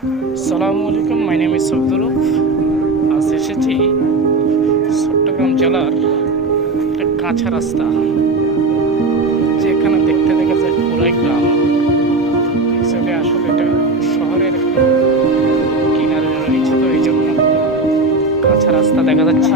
আসসালামু আলাইকুম, my name is সৌদরুফ। আজ এসেছি চট্টগ্রাম জেলার একটা কাঁচা রাস্তা, যেখানে দেখতে দেখা যায় পুরাই গ্রাম। অ্যাকচুয়ালি আসলে এটা শহরের কিনারে রয়েছে, তো এই জন্য কাঁচা রাস্তা দেখা যাচ্ছে।